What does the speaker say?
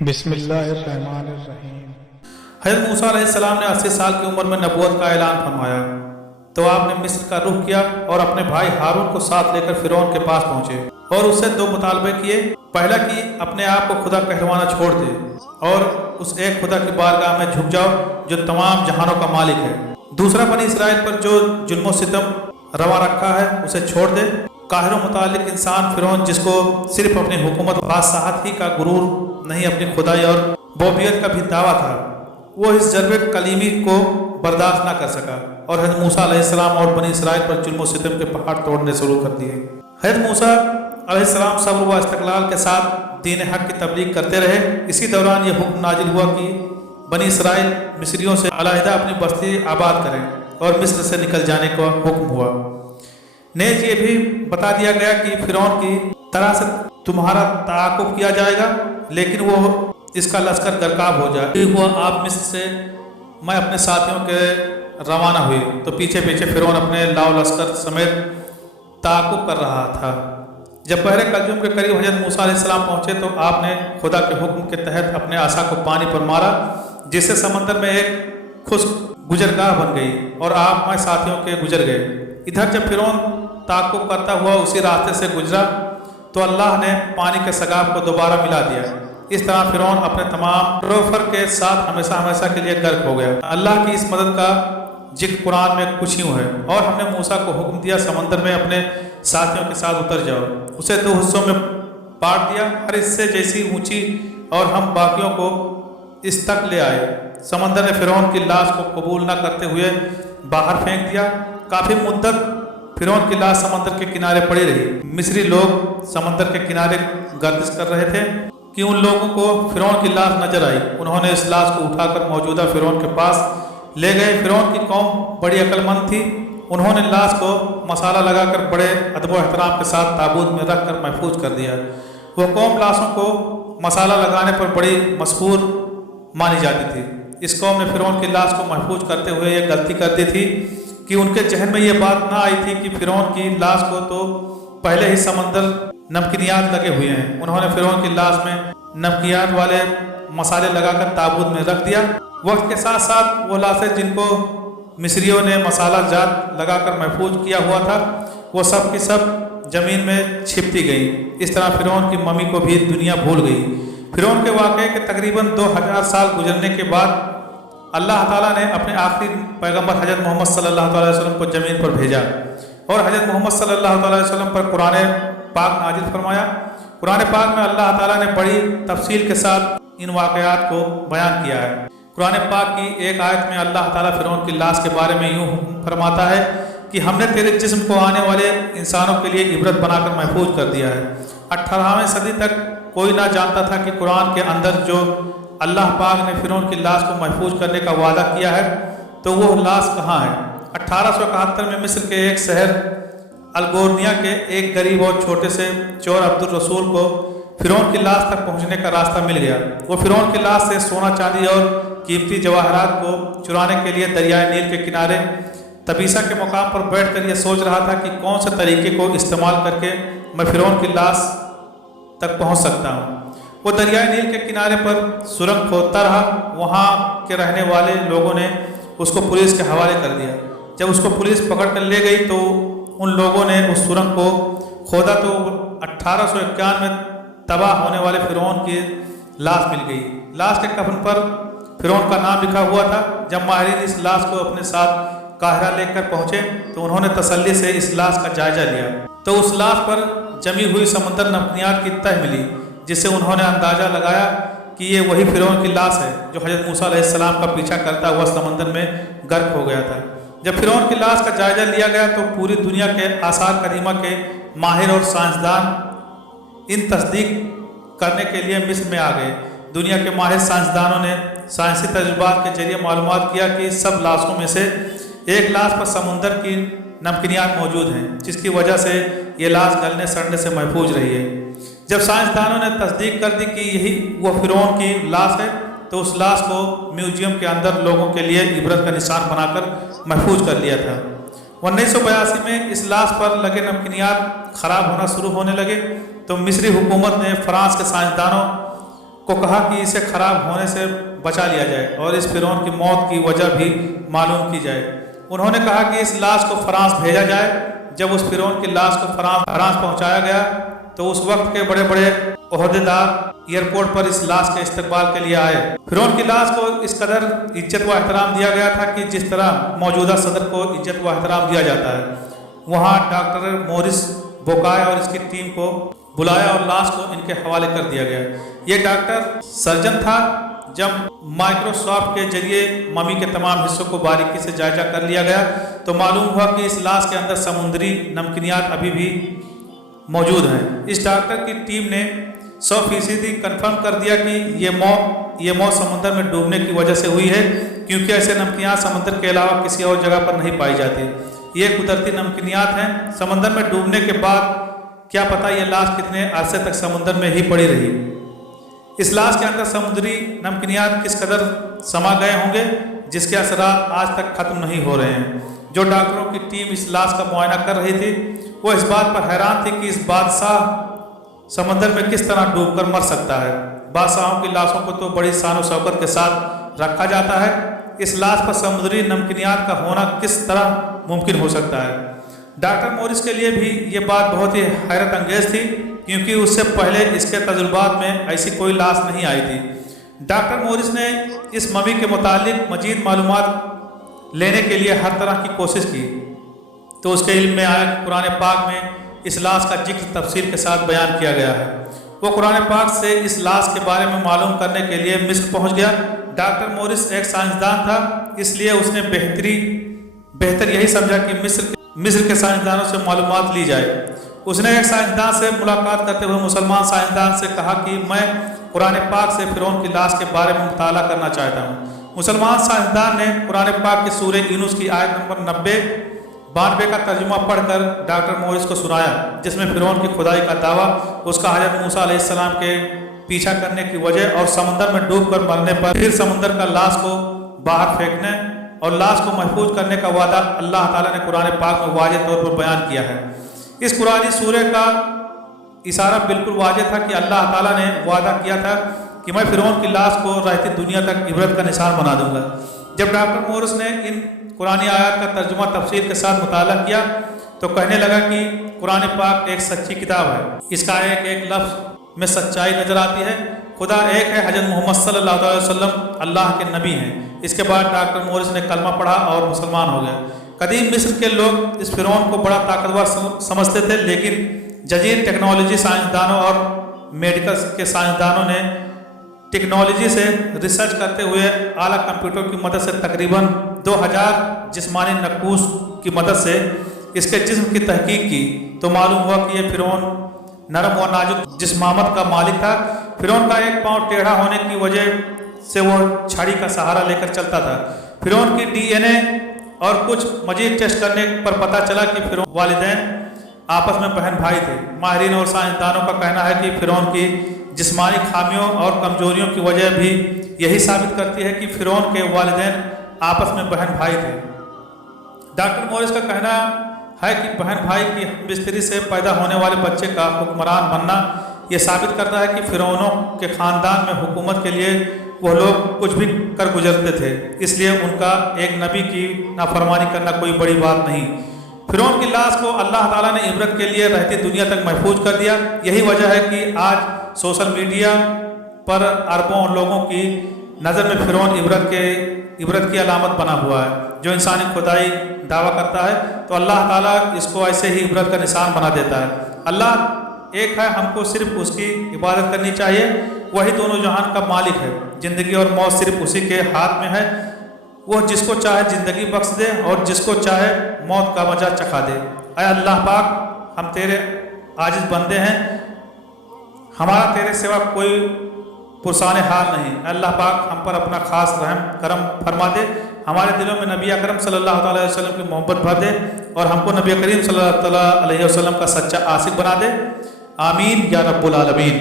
بسم اللہ الرحمن الرحیم۔ حضرت موسیٰ علیہ السلام نے 80 سال کی عمر میں نبوت کا اعلان فرمایا تو آپ نے مصر کا رخ کیا اور اپنے بھائی ہارون کو ساتھ لے کر فرعون کے پاس پہنچے اور اس سے 2 مطالبے کیے۔ پہلا کہ اپنے آپ کو خدا کہلوانا چھوڑ دے اور اس ایک خدا کی بارگاہ میں جھک جاؤ جو تمام جہانوں کا مالک ہے۔ دوسرا، بنی اسرائیل پر جو ظلم و ستم روا رکھا ہے اسے چھوڑ دے۔ قاہر و متعلق انسان فرعون، جس کو صرف اپنی حکومت بادشاہت ہی کا غرور نہیں اپنی خدائی اور ربوبیت کا بھی دعویٰ تھا، وہ اس ضرب کلیمی کو برداشت نہ کر سکا اور حضرت موسیٰ علیہ السلام اور بنی اسرائیل پر ظلم و ستم کے پہاڑ توڑنے شروع کر دیے۔ حضرت موسیٰ علیہ السلام صبر و استقلال کے ساتھ دین حق کی تبلیغ کرتے رہے۔ اسی دوران یہ حکم نازل ہوا کہ بنی اسرائیل مصریوں سے علیحدہ اپنی بستی آباد کریں اور مصر سے نکل جانے کا حکم ہوا۔ نیز یہ بھی بتا دیا گیا کہ فرعون کی طرح سے تمہارا تعاقب کیا جائے گا، لیکن وہ اس کا لشکر گرکاب ہو جائے۔ یہ ہوا آپ مصر سے میں اپنے ساتھیوں کے روانہ ہوئے تو پیچھے پیچھے فرعون اپنے لاؤ لشکر سمیت تعاقب کر رہا تھا۔ جب بحر کلزم کے قریب حضرت موسیٰ علیہ السلام پہنچے تو آپ نے خدا کے حکم کے تحت اپنے عصا کو پانی پر مارا، جس سے سمندر میں ایک خشک گزرگاہ بن گئی اور آپ میں ساتھیوں کے گزر گئے۔ ادھر جب فرعون تعاقب کرتا ہوا اسی راستے سے گزرا تو اللہ نے پانی کے سگاب کو دوبارہ ملا دیا۔ اس طرح فرعون اپنے تمام پروفر کے ساتھ ہمیشہ ہمیشہ کے لیے غرق ہو گیا۔ اللہ کی اس مدد کا ذکر قرآن میں کچھ یوں ہے، اور ہم نے موسیٰ کو حکم دیا سمندر میں اپنے ساتھیوں کے ساتھ اتر جاؤ۔ اسے 2 حصوں میں بانٹ دیا، ہر حصے جیسی اونچی، اور ہم باقیوں کو اس تک لے آئے۔ سمندر نے فرعون کی لاش کو قبول نہ کرتے ہوئے باہر پھینک دیا۔ کافی مدت فرعون کی لاش سمندر کے کنارے پڑی رہی۔ مصری لوگ سمندر کے کنارے گردش کر رہے تھے کہ ان لوگوں کو فرعون کی لاش نظر آئی۔ انہوں نے اس لاش کو اٹھا کر موجودہ فرعون کے پاس لے گئے۔ فرعون کی قوم بڑی عقل مند تھی، انہوں نے لاش کو مسالہ لگا کر بڑے ادب و احترام کے ساتھ تابوت میں رکھ کر محفوظ کر دیا۔ وہ قوم لاشوں کو مسالہ لگانے پر بڑی مشہور مانی جاتی تھی۔ اس قوم نے فرعون کی لاش کو محفوظ کرتے ہوئے یہ غلطی کر دی تھی کہ ان کے ذہن میں یہ بات نہ آئی تھی کہ فرعون کی لاش کو تو پہلے ہی سمندر نمکینیات لگے ہوئے ہیں۔ انہوں نے فرعون کی لاش میں نمکینیات والے مسالے لگا کر تابوت میں رکھ دیا۔ وقت کے ساتھ ساتھ وہ لاشیں جن کو مصریوں نے مسالہ جات لگا کر محفوظ کیا ہوا تھا وہ سب کی سب زمین میں چھپتی گئی۔ اس طرح فرعون کی ممی کو بھی دنیا بھول گئی۔ فرعون کے واقعے کے تقریباً 2000 سال گزرنے کے بعد اللہ تعالیٰ نے اپنے آخری پیغمبر حضرت محمد صلی اللہ علیہ وسلم کو زمین پر بھیجا اور حضرت محمد صلی اللہ علیہ وسلم پر قرآن پاک نازل فرمایا۔ قرآن پاک میں اللہ تعالیٰ نے بڑی تفصیل کے ساتھ ان واقعات کو بیان کیا ہے۔ قرآن پاک کی ایک آیت میں اللہ تعالیٰ فرعون کی لاش کے بارے میں یوں فرماتا ہے کہ ہم نے تیرے جسم کو آنے والے انسانوں کے لیے عبرت بنا کر محفوظ کر دیا ہے۔ 18ویں صدی تک کوئی نہ جانتا تھا کہ قرآن کے اندر جو اللہ پاک نے فرعون کی لاش کو محفوظ کرنے کا وعدہ کیا ہے تو وہ لاش کہاں ہے۔ 1871 میں مصر کے ایک شہر الگورنیا کے ایک غریب اور چھوٹے سے چور عبد الرسول کو فرعون کی لاش تک پہنچنے کا راستہ مل گیا۔ وہ فرعون کی لاش سے سونا چاندی اور قیمتی جواہرات کو چرانے کے لیے دریائے نیل کے کنارے تبیسہ کے مقام پر بیٹھ کر یہ سوچ رہا تھا کہ کون سے طریقے کو استعمال کر کے میں فرعون کی لاش تک پہنچ سکتا ہوں۔ وہ دریائے نیل کے کنارے پر سرنگ کھودتا رہا۔ وہاں کے رہنے والے لوگوں نے اس کو پولیس کے حوالے کر دیا۔ جب اس کو پولیس پکڑ کر لے گئی تو ان لوگوں نے اس سرنگ کو کھودا تو 1851 میں تباہ ہونے والے فرعون کی لاش مل گئی۔ لاش کے کفن پر فرعون کا نام لکھا ہوا تھا۔ جب ماہرین اس لاش کو اپنے ساتھ قاہرہ لے کر پہنچے تو انہوں نے تسلی سے اس لاش کا جائزہ لیا تو اس لاش پر جمی ہوئی سمندر نمکینیات کی تہ ملی، جس سے انہوں نے اندازہ لگایا کہ یہ وہی فرعون کی لاش ہے جو حضرت موسیٰ علیہ السلام کا پیچھا کرتا ہوا سمندر میں غرق ہو گیا تھا۔ جب فرعون کی لاش کا جائزہ لیا گیا تو پوری دنیا کے آثار قدیمہ کے ماہر اور سائنسدان ان تصدیق کرنے کے لیے مصر میں آ گئے۔ دنیا کے ماہر سائنسدانوں نے سائنسی تجربات کے ذریعے معلومات کیا کہ سب لاشوں میں سے ایک لاش پر سمندر کی نمکینیات موجود ہیں، جس کی وجہ سے یہ لاش گلنے سڑنے سے محفوظ رہی ہے۔ جب سائنسدانوں نے تصدیق کر دی کہ یہی وہ فرعون کی لاش ہے تو اس لاش کو میوزیم کے اندر لوگوں کے لیے عبرت کا نشان بنا کر محفوظ کر لیا تھا۔ 1982 میں اس لاش پر لگے نمکینیات خراب ہونا شروع ہونے لگے تو مصری حکومت نے فرانس کے سائنسدانوں کو کہا کہ اسے خراب ہونے سے بچا لیا جائے اور اس فرعون کی موت کی وجہ بھی معلوم کی جائے۔ انہوں نے کہا کہ اس لاش کو فرانس بھیجا جائے۔ جب اس فرعون کی لاش کو فرانس پہنچایا گیا تو اس وقت کے بڑے بڑے عہدیدار ایئرپورٹ پر اس لاش کے استقبال کے لیے آئے۔ فرعون کی لاش کو اس قدر عزت و احترام دیا گیا تھا کہ جس طرح موجودہ صدر کو عزت و احترام دیا جاتا ہے۔ وہاں ڈاکٹر مورس بوکائے اور اس کی ٹیم کو بلایا اور لاش کو ان کے حوالے کر دیا گیا۔ یہ ڈاکٹر سرجن تھا۔ جب مائکروسافٹ کے ذریعے ممی کے تمام حصوں کو باریکی سے جائزہ کر لیا گیا تو معلوم ہوا کہ اس لاش کے اندر سمندری نمکینات ابھی بھی موجود ہیں۔ اس ڈاکٹر کی ٹیم نے 100% کنفرم کر دیا کہ یہ موت سمندر میں ڈوبنے کی وجہ سے ہوئی ہے، کیونکہ ایسے نمکینات سمندر کے علاوہ کسی اور جگہ پر نہیں پائی جاتی۔ یہ قدرتی نمکینات ہیں۔ سمندر میں ڈوبنے کے بعد کیا پتہ یہ لاش کتنے عرصے تک سمندر میں ہی پڑی رہی۔ اس لاش کے اندر سمندری نمکینات کس قدر سما گئے ہوں گے جس کے اثرات آج تک ختم نہیں ہو رہے ہیں۔ جو ڈاکٹروں کی ٹیم اس لاش کا معائنہ کر رہی تھی وہ اس بات پر حیران تھی کہ اس بادشاہ سمندر میں کس طرح ڈوب کر مر سکتا ہے۔ بادشاہوں کی لاشوں کو تو بڑی شان و شوکت کے ساتھ رکھا جاتا ہے، اس لاش پر سمندری نمکینات کا ہونا کس طرح ممکن ہو سکتا ہے۔ ڈاکٹر مورس کے لیے بھی یہ بات بہت ہی حیرت انگیز تھی، کیونکہ اس سے پہلے اس کے تجربات میں ایسی کوئی لاش نہیں آئی تھی۔ ڈاکٹر مورس نے اس ممی کے متعلق مزید معلومات لینے کے لیے ہر طرح کی کوشش کی تو اس کے علم میں آیا کہ قرآن پاک میں اس لاش کا ذکر تفصیل کے ساتھ بیان کیا گیا ہے۔ وہ قرآن پاک سے اس لاش کے بارے میں معلوم کرنے کے لیے مصر پہنچ گیا۔ ڈاکٹر مورس ایک سائنسدان تھا، اس لیے اس نے بہتر یہی سمجھا کہ مصر کے سائنسدانوں سے معلومات لی جائے۔ اس نے ایک سائنسدان سے ملاقات کرتے ہوئے مسلمان سائنسدان سے کہا کہ میں قرآن پاک سے فرعون کی لاش کے بارے میں مطالعہ کرنا چاہتا ہوں۔ مسلمان سائنسدان نے قرآن پاک کی سورہ یونس کی آیت نمبر 92 کا ترجمہ پڑھ کر ڈاکٹر مورس کو سنایا، جس میں فرعون کی خدائی کا دعویٰ، اس کا حضرت موسیٰ علیہ السلام کے پیچھا کرنے کی وجہ اور سمندر میں ڈوب کر مرنے پر پھر سمندر کا لاش کو باہر پھینکنے اور لاش کو محفوظ کرنے کا وعدہ اللہ تعالیٰ نے قرآن پاک میں واضح طور پر بیان کیا ہے۔ اس قرآنی سورہ کا اشارہ بالکل واضح تھا کہ اللہ تعالیٰ نے وعدہ کیا تھا کہ میں فرعون کی لاش کو رہتی دنیا تک عبرت کا نشان بنا دوں گا۔ جب ڈاکٹر مورس نے ان قرآنی آیات کا ترجمہ تفصیل کے ساتھ مطالعہ کیا تو کہنے لگا کہ قرآن پاک ایک سچی کتاب ہے، اس کا ایک ایک لفظ میں سچائی نظر آتی ہے۔ خدا ایک ہے، حضرت محمد صلی اللہ علیہ وسلم اللہ کے نبی ہیں۔ اس کے بعد ڈاکٹر مورس نے کلمہ پڑھا اور مسلمان ہو گئے۔ قدیم مصر کے لوگ اس فرعون کو بڑا طاقتور سمجھتے تھے، لیکن جدید ٹیکنالوجی سائنسدانوں اور میڈیکل کے سائنسدانوں نے ٹیکنالوجی سے ریسرچ کرتے ہوئے اعلیٰ کمپیوٹر کی مدد سے تقریباً 2000 جسمانی نقوش کی مدد سے اس کے جسم کی تحقیق کی تو معلوم ہوا کہ یہ فرعون نرم و نازک جسمانت کا مالک تھا۔ فرعون کا ایک پاؤں ٹیڑھا ہونے کی وجہ سے وہ چھڑی کا سہارا لے کر چلتا تھا۔ فرعون کی DNA اور کچھ مزید ٹیسٹ کرنے پر پتہ چلا کہ فرعون والدین آپس میں بہن بھائی تھے۔ ماہرین اور سائنسدانوں کا کہنا ہے کہ فرعون کی جسمانی خامیوں اور کمزوریوں کی وجہ بھی یہی ثابت کرتی ہے کہ فرعون کے والدین آپس میں بہن بھائی تھے۔ ڈاکٹر مورس کا کہنا ہے کہ بہن بھائی کی ہم بستری سے پیدا ہونے والے بچے کا حکمران بننا یہ ثابت کرتا ہے کہ فرعونوں کے خاندان میں حکومت کے لیے وہ لوگ کچھ بھی کر گزرتے تھے، اس لیے ان کا ایک نبی کی نافرمانی کرنا کوئی بڑی بات نہیں۔ فرعون کی لاش کو اللہ تعالیٰ نے عبرت کے لیے رہتی دنیا تک محفوظ کر دیا۔ یہی وجہ ہے کہ آج سوشل میڈیا پر اربوں لوگوں کی نظر میں فرعون عبرت کی علامت بنا ہوا ہے۔ جو انسانی خدائی دعویٰ کرتا ہے تو اللہ تعالیٰ اس کو ایسے ہی عبرت کا نشان بنا دیتا ہے۔ اللہ ایک ہے، ہم کو صرف اس کی عبادت کرنی چاہیے، وہی دونوں جہان کا مالک ہے۔ زندگی اور موت صرف اسی کے ہاتھ میں ہے، وہ جس کو چاہے زندگی بخش دے اور جس کو چاہے موت کا مزہ چکھا دے۔ اے اللہ پاک، ہم تیرے عاجز بندے ہیں، ہمارا تیرے سوا کوئی پرسان حال نہیں۔ اے اللہ پاک، ہم پر اپنا خاص رحم کرم فرما دے، ہمارے دلوں میں نبی اکرم صلی اللہ علیہ وسلم کی محبت بھر دے اور ہم کو نبی کریم صلی اللہ علیہ وسلم کا سچا عاشق بنا دے۔ آمین یا رب العالمین۔